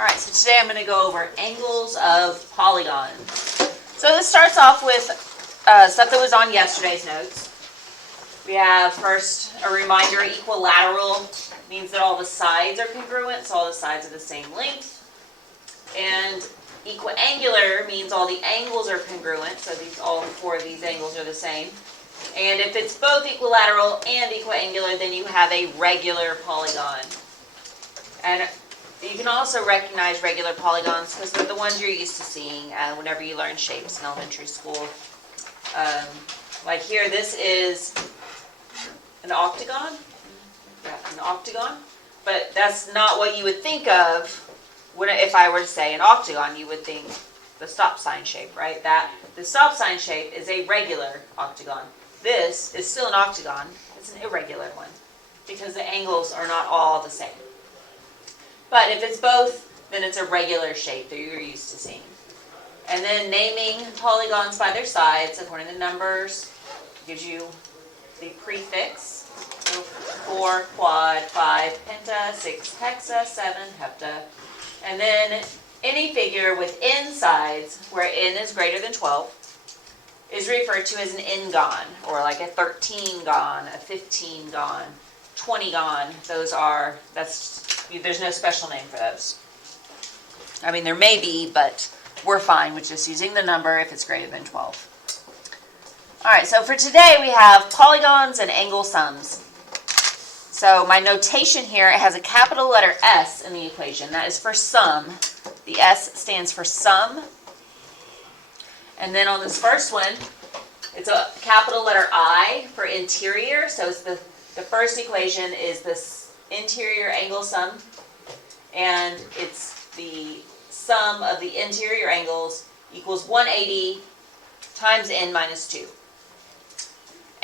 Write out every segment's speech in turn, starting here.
Alright, so today I'm going to go over angles of polygons. So this starts off with stuff that was on yesterday's notes. We have first a reminder, equilateral means that all the sides are congruent, so all the sides are the same length. And equiangular means all the angles are congruent, so all four of these angles are the same. And if it's both equilateral and equiangular, then you have a regular polygon. And you can also recognize regular polygons because they're the ones you're used to seeing whenever you learn shapes in elementary school. Like here, this is an octagon. Yeah, an octagon. But that's not what you would think of if I were to say an octagon. You would think the stop sign shape, right? The stop sign shape is a regular octagon. This is still an octagon. It's an irregular one because the angles are not all the same. But if it's both, then it's a regular shape that you're used to seeing. And then naming polygons by their sides according to numbers gives you the prefix. So 4 quad, 5 penta, 6 hexa, 7 hepta. And then any figure with n sides, where n is greater than 12, is referred to as an n-gon, or like a 13-gon, a 15-gon, 20-gon. There's no special name for those. I mean, there may be, but we're fine with just using the number if it's greater than 12. All right, so for today we have polygons and angle sums. So my notation here, it has a capital letter S in the equation. That is for sum. The S stands for sum. And then on this first one, it's a capital letter I for interior. So it's the first equation is this interior angle sum, and it's the sum of the interior angles equals 180 times n minus 2.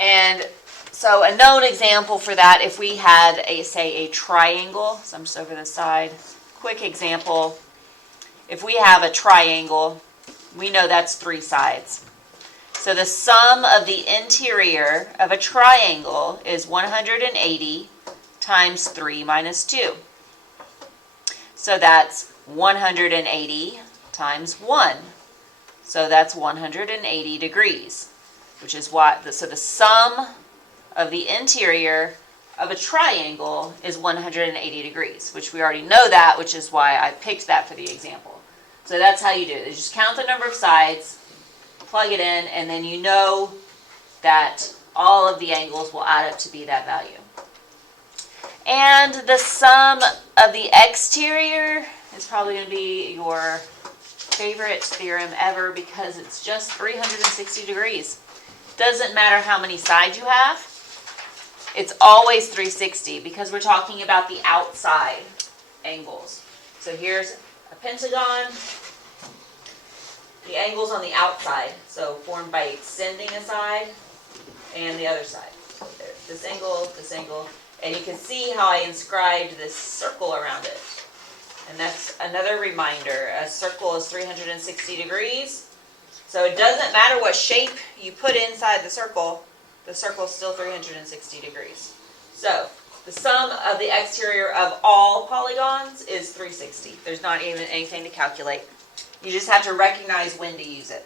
And so a known example for that, if we had say a triangle, so I'm just over the side, quick example, if we have a triangle, we know that's 3 sides. So the sum of the interior of a triangle is 180 times 3 minus 2. So that's 180 times 1. So that's 180 degrees, which is so the sum of the interior of a triangle is 180 degrees, which we already know that, which is why I picked that for the example. So that's how you do it. You just count the number of sides, plug it in, and then you know that all of the angles will add up to be that value. And the sum of the exterior is probably going to be your favorite theorem ever because it's just 360 degrees. Doesn't matter how many sides you have. It's always 360 because we're talking about the outside angles. So here's a pentagon. The angles on the outside, so formed by extending a side and the other side. So there's this angle, and you can see how I inscribed this circle around it. And that's another reminder. A circle is 360 degrees. So it doesn't matter what shape you put inside the circle is still 360 degrees. So the sum of the exterior of all polygons is 360. There's not even anything to calculate. You just have to recognize when to use it.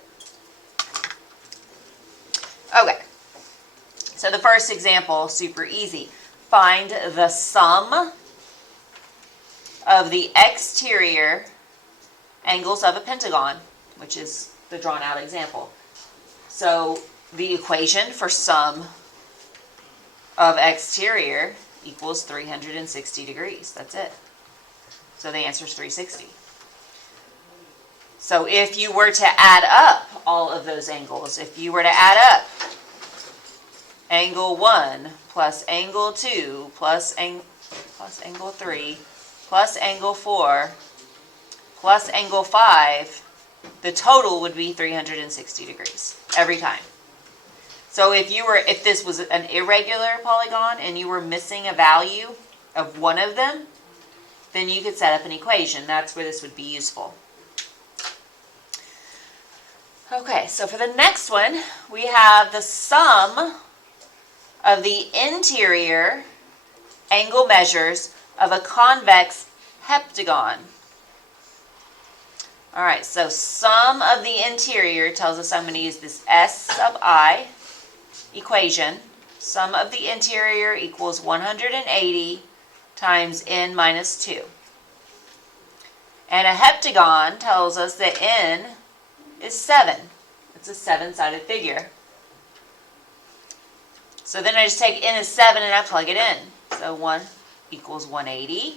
Okay. So the first example, super easy. Find the sum of the exterior angles of a pentagon, which is the drawn out example. So the equation for sum of exterior equals 360 degrees. That's it. So the answer is 360. So if you were to add up all of those angles, if you were to add up angle 1 plus angle 2 plus angle 3 plus angle 4 plus angle 5, the total would be 360 degrees every time. So if this was an irregular polygon and you were missing a value of one of them, then you could set up an equation. That's where this would be useful. Okay, so for the next one, we have the sum of the interior angle measures of a convex heptagon. All right, so sum of the interior tells us I'm going to use this S sub I equation. Sum of the interior equals 180 times n minus 2. And a heptagon tells us that n is 7. It's a 7-sided figure. So then I just take n as 7 and I plug it in. So 1 equals 180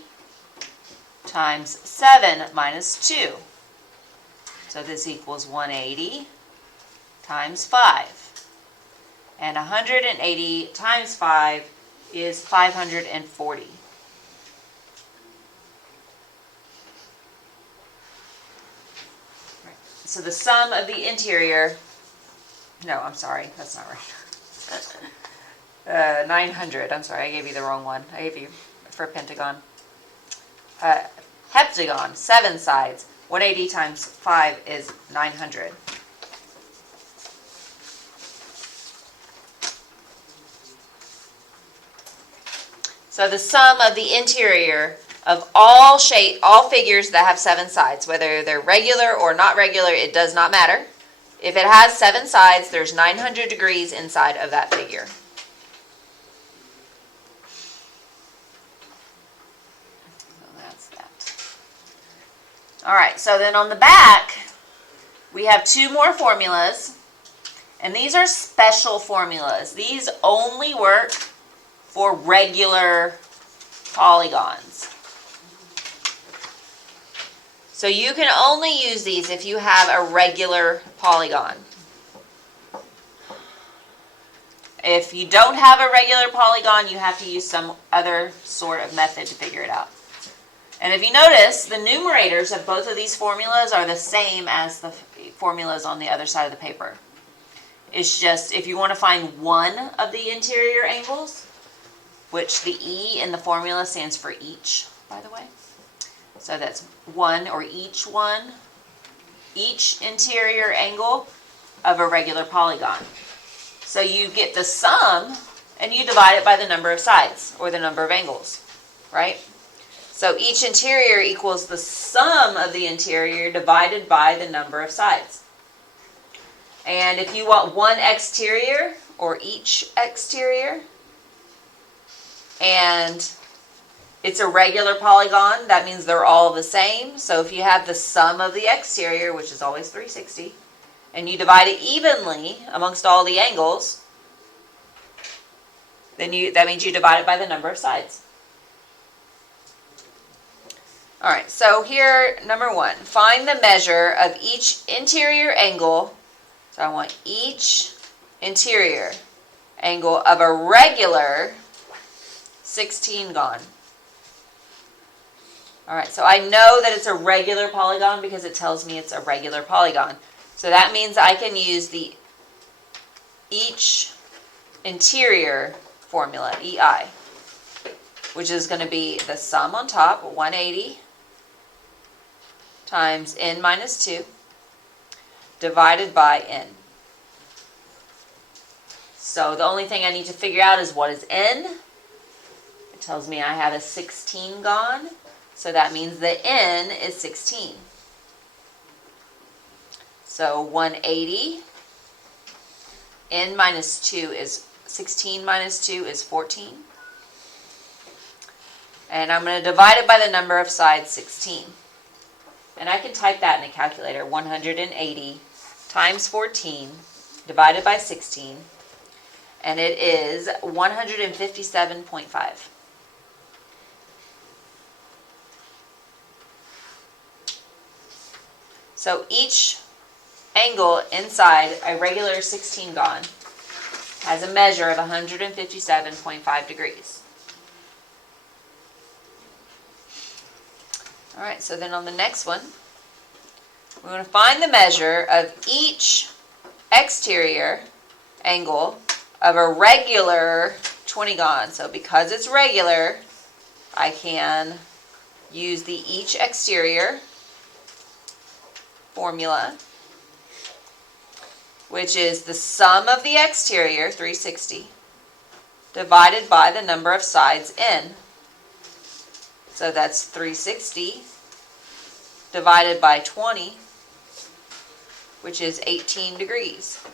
times 7 minus 2. So this equals 180 times 5. And 180 times 5 is 540. So the sum of the interior, no, I'm sorry, that's not right. 900, I'm sorry, I gave you the wrong one. I gave you for pentagon. Heptagon, 7 sides. 180 times 5 is 900. So the sum of the interior of all figures that have 7 sides, whether they're regular or not regular, it does not matter. If it has 7 sides, there's 900 degrees inside of that figure. All right, so then on the back, we have 2 more formulas, and these are special formulas. These only work for regular polygons. So you can only use these if you have a regular polygon. If you don't have a regular polygon, you have to use some other sort of method to figure it out. And if you notice, the numerators of both of these formulas are the same as the formulas on the other side of the paper. It's just if you want to find one of the interior angles, which the E in the formula stands for each, by the way. So that's one or each interior angle of a regular polygon. So you get the sum and you divide it by the number of sides or the number of angles, right? So each interior equals the sum of the interior divided by the number of sides. And if you want one exterior or each exterior, and it's a regular polygon, that means they're all the same. So if you have the sum of the exterior, which is always 360, and you divide it evenly amongst all the angles, then that means you divide it by the number of sides. All right, so here, number 1, find the measure of each interior angle. So I want each interior angle of a regular 16gon. All right, so I know that it's a regular polygon because it tells me it's a regular polygon. So that means I can use the each interior formula, EI, which is going to be the sum on top, 180 times n minus 2 divided by n. So the only thing I need to figure out is what is n. It tells me I have a 16gon, so that means that n is 16. So 180, n minus 2 is 16 minus 2 is 14. And I'm going to divide it by the number of sides, 16. And I can type that in a calculator, 180 times 14 divided by 16. And it is 157.5. So each angle inside a regular 16gon has a measure of 157.5 degrees. All right, so then on the next one, we're going to find the measure of each exterior angle of a regular 20gon. So because it's regular, I can use the each exterior formula, which is the sum of the exterior, 360, divided by the number of sides, n. So that's 360 divided by 20 which is 18 degrees.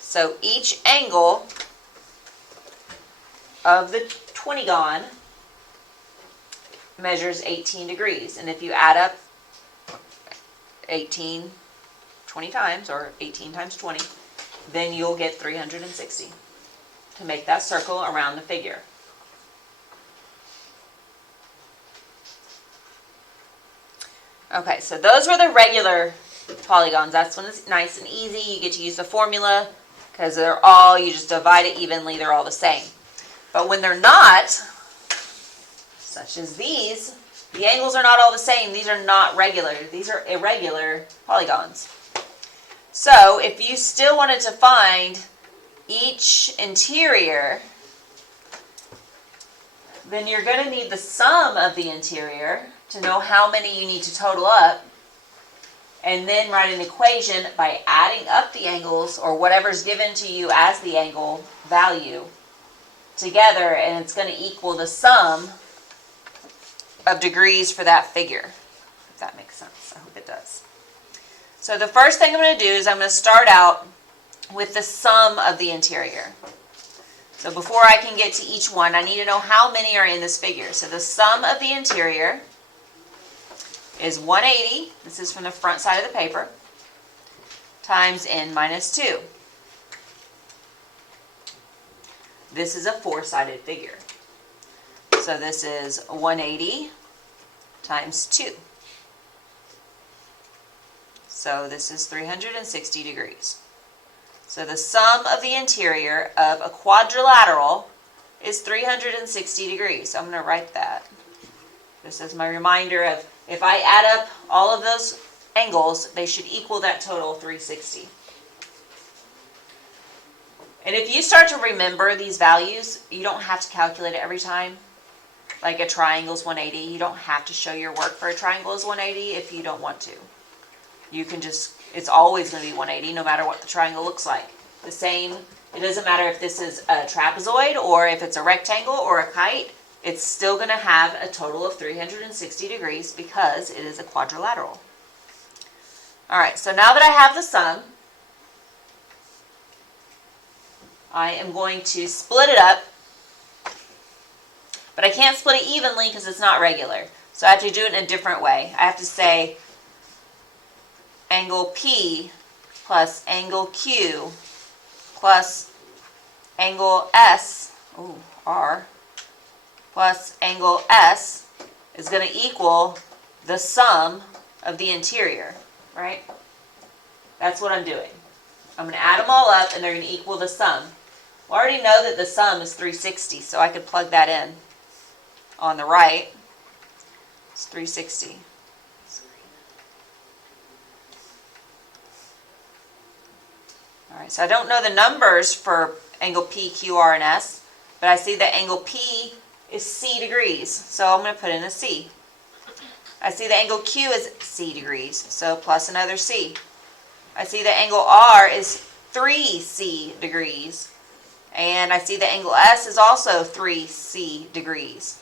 So each angle of the 20gon measures 18 degrees. And if you add up 18 20 times, or 18 times 20, then you'll get 360 to make that circle around the figure. Okay, so those were the regular polygons. That's when it's nice and easy. You get to use the formula because they're all, you just divide it evenly, they're all the same. But when they're not, such as these, the angles are not all the same. These are not regular. These are irregular polygons. So if you still wanted to find each interior, then you're going to need the sum of the interior to know how many you need to total up, and then write an equation by adding up the angles, or whatever's given to you as the angle value, together, and it's going to equal the sum of degrees for that figure. If that makes sense. I hope it does. So the first thing I'm going to do is I'm going to start out with the sum of the interior. So before I can get to each one, I need to know how many are in this figure. So the sum of the interior is 180, this is from the front side of the paper, times n minus 2. This is a four-sided figure. So this is 180 times 2. So this is 360 degrees. So the sum of the interior of a quadrilateral is 360 degrees. So I'm going to write that. This is my reminder of, if I add up all of those angles, they should equal that total 360. And if you start to remember these values, you don't have to calculate it every time. Like a triangle is 180. You don't have to show your work for a triangle is 180 if you don't want to. You can just, it's always going to be 180 no matter what the triangle looks like. The same, it doesn't matter if this is a trapezoid or if it's a rectangle or a kite, it's still going to have a total of 360 degrees because it is a quadrilateral. Alright, so now that I have the sum, I am going to split it up, but I can't split it evenly because it's not regular. So I have to do it in a different way. I have to say angle P plus angle Q plus angle S, R, plus angle S is going to equal the sum of the interior, right? That's what I'm doing. I'm going to add them all up and they're going to equal the sum. We already know that the sum is 360, so I could plug that in on the right. It's 360. Alright, so I don't know the numbers for angle P, Q, R, and S, but I see that angle P is C degrees, so I'm going to put in a C. I see the angle Q is C degrees, so plus another C. I see the angle R is 3C degrees, and I see the angle S is also 3C degrees.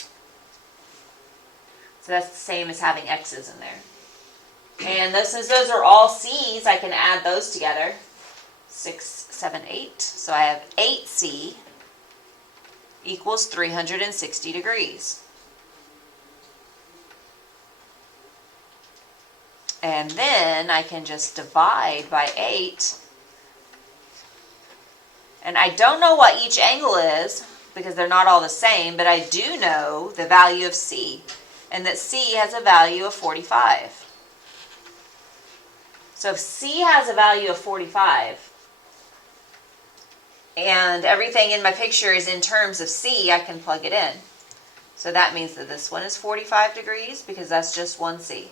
So that's the same as having X's in there. And since those are all C's, I can add those together. 6, 7, 8. So I have 8C equals 360 degrees. And then I can just divide by 8. And I don't know what each angle is because they're not all the same, but I do know the value of C, and that C has a value of 45. So if C has a value of 45, and everything in my picture is in terms of C, I can plug it in. So that means that this one is 45 degrees because that's just 1C.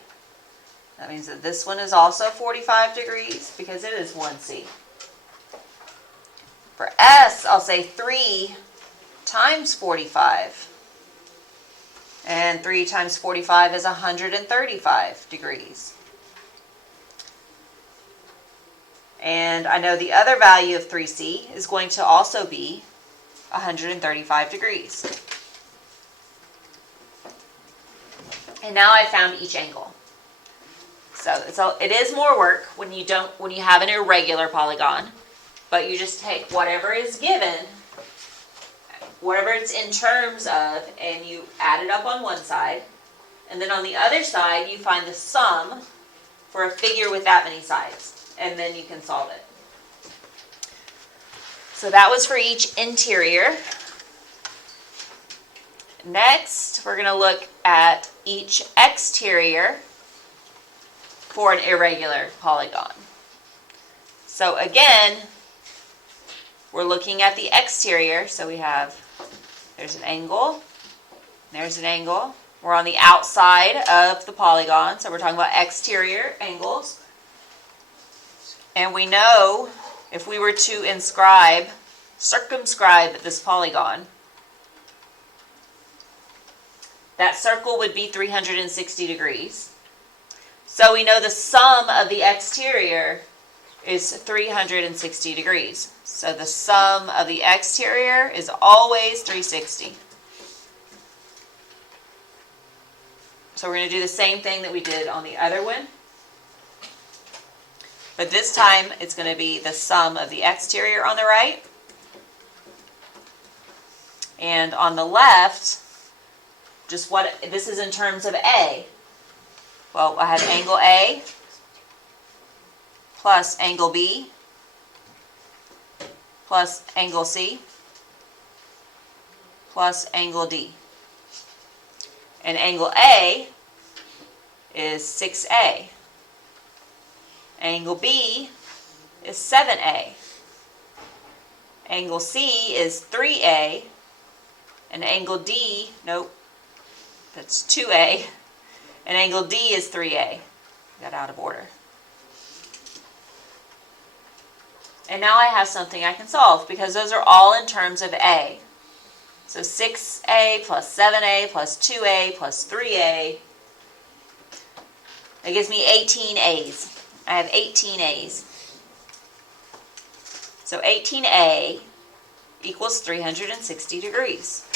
That means that this one is also 45 degrees because it is 1C. For S, I'll say 3 times 45. And 3 times 45 is 135 degrees. And I know the other value of 3C is going to also be 135 degrees. And now I found each angle. So it is more work when you have an irregular polygon, but you just take whatever is given, whatever it's in terms of, and you add it up on one side, and then on the other side you find the sum for a figure with that many sides, and then you can solve it. So that was for each interior. Next, we're going to look at each exterior for an irregular polygon. So again, we're looking at the exterior. So we have, there's an angle, there's an angle. We're on the outside of the polygon, so we're talking about exterior angles. And we know if we were to circumscribe this polygon, that circle would be 360 degrees. So we know the sum of the exterior is 360 degrees. So the sum of the exterior is always 360. So we're going to do the same thing that we did on the other one. But this time it's going to be the sum of the exterior on the right. And on the left, just what this is in terms of A. Well, I have angle A plus angle B plus angle C plus angle D. And angle A is 6A. Angle B is 7A. Angle C is 3A. And angle D, nope, that's 2A. And angle D is 3A. Got out of order. And now I have something I can solve because those are all in terms of A. So 6A plus 7A plus 2A plus 3A. That gives me 18 A's. I have 18 A's. So 18A equals 360 degrees.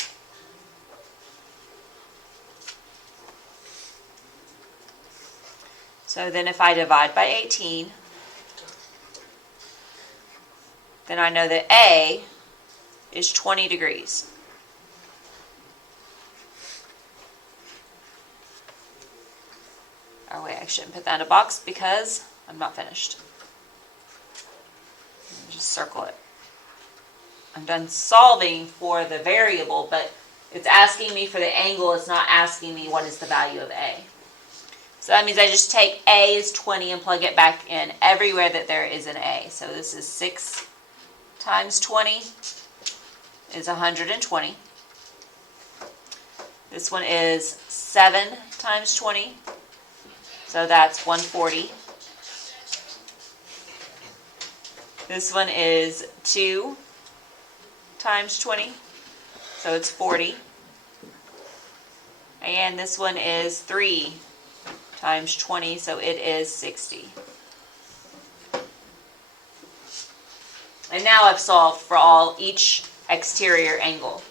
So then if I divide by 18, then I know that A is 20 degrees. Oh wait, I shouldn't put that in a box because I'm not finished. Just circle it. I'm done solving for the variable, but it's asking me for the angle. It's not asking me what is the value of A. So that means I just take A is 20 and plug it back in everywhere that there is an A. So this is 6 times 20 is 120. This one is 7 times 20. So that's 140. This one is 2 times 20. So it's 40. And this one is 3 times 20. So it is 60. And now I've solved for each exterior angle.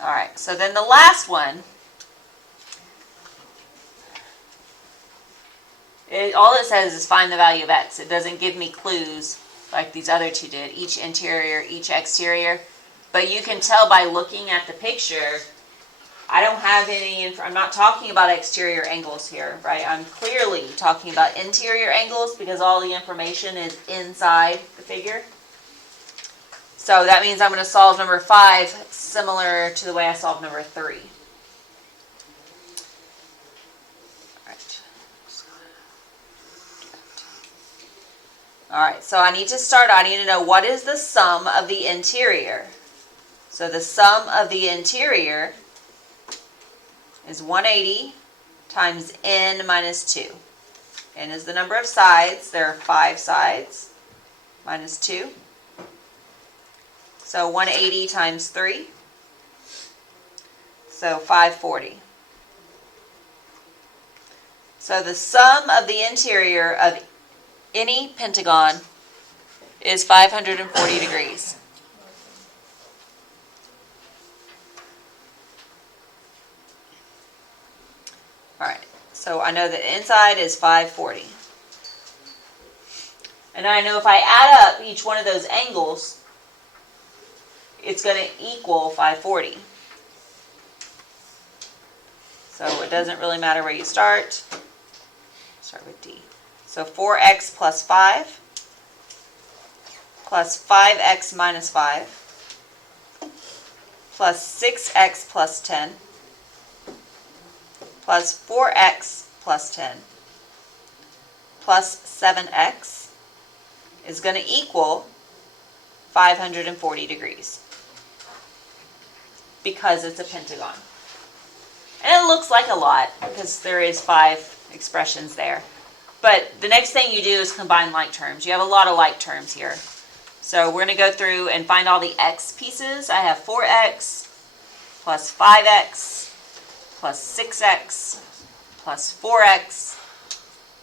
Alright, so then the last one, all it says is find the value of x. It doesn't give me clues like these other two did, each interior, each exterior. But you can tell by looking at the picture, I don't have any, I'm not talking about exterior angles here, right? I'm clearly talking about interior angles because all the information is inside the figure. So that means I'm going to solve number 5 similar to the way I solved number 3. Alright, so I need to know what is the sum of the interior. So the sum of the interior is 180 times n minus 2. N is the number of sides. There are 5 sides minus 2. So 180 times 3. So 540. So the sum of the interior of any pentagon is 540 degrees. Alright, so I know the inside is 540. And I know if I add up each one of those angles, it's going to equal 540. So it doesn't really matter where you start. Start with D. So 4x plus 5 plus 5x minus 5 plus 6x plus 10 plus 4x plus 10 plus 7x is going to equal 540 degrees because it's a pentagon. And it looks like a lot because there is 5 expressions there. But the next thing you do is combine like terms. You have a lot of like terms here. So we're going to go through and find all the x pieces. I have 4x plus 5x plus 6x plus 4x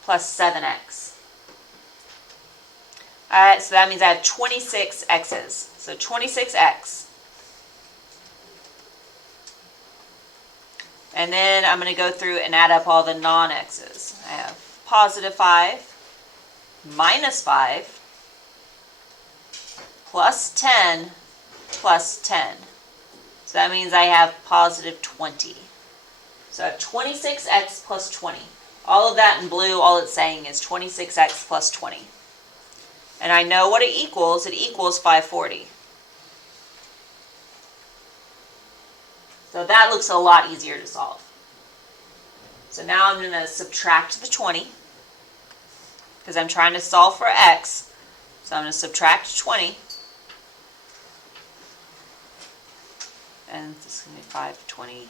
plus 7x. Alright, so that means I have 26 x's. So 26x. And then I'm going to go through and add up all the non-x's. I have positive 5 minus 5 plus 10 plus 10. So that means I have positive 20. So I have 26x plus 20. All of that in blue, all it's saying is 26x plus 20. And I know what it equals. It equals 540. So that looks a lot easier to solve. So now I'm going to subtract the 20 because I'm trying to solve for x. So I'm going to subtract 20. And this is going to be 520. I'm going to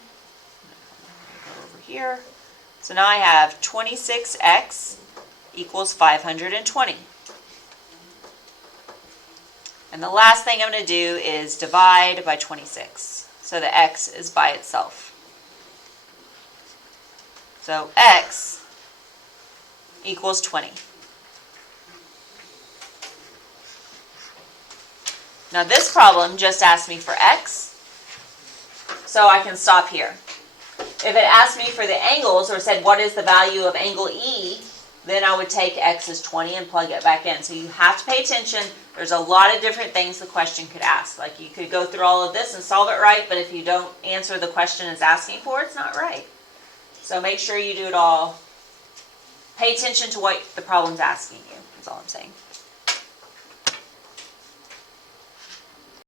go over here. So now I have 26x equals 520. And the last thing I'm going to do is divide by 26. So the x is by itself. So x equals 20. Now this problem just asked me for x, so I can stop here. If it asked me for the angles or said what is the value of angle E, then I would take x as 20 and plug it back in. So you have to pay attention. There's a lot of different things the question could ask. Like you could go through all of this and solve it right, but if you don't answer the question it's asking for, it's not right. So make sure you do it all. Pay attention to what the problem's asking you, is all I'm saying.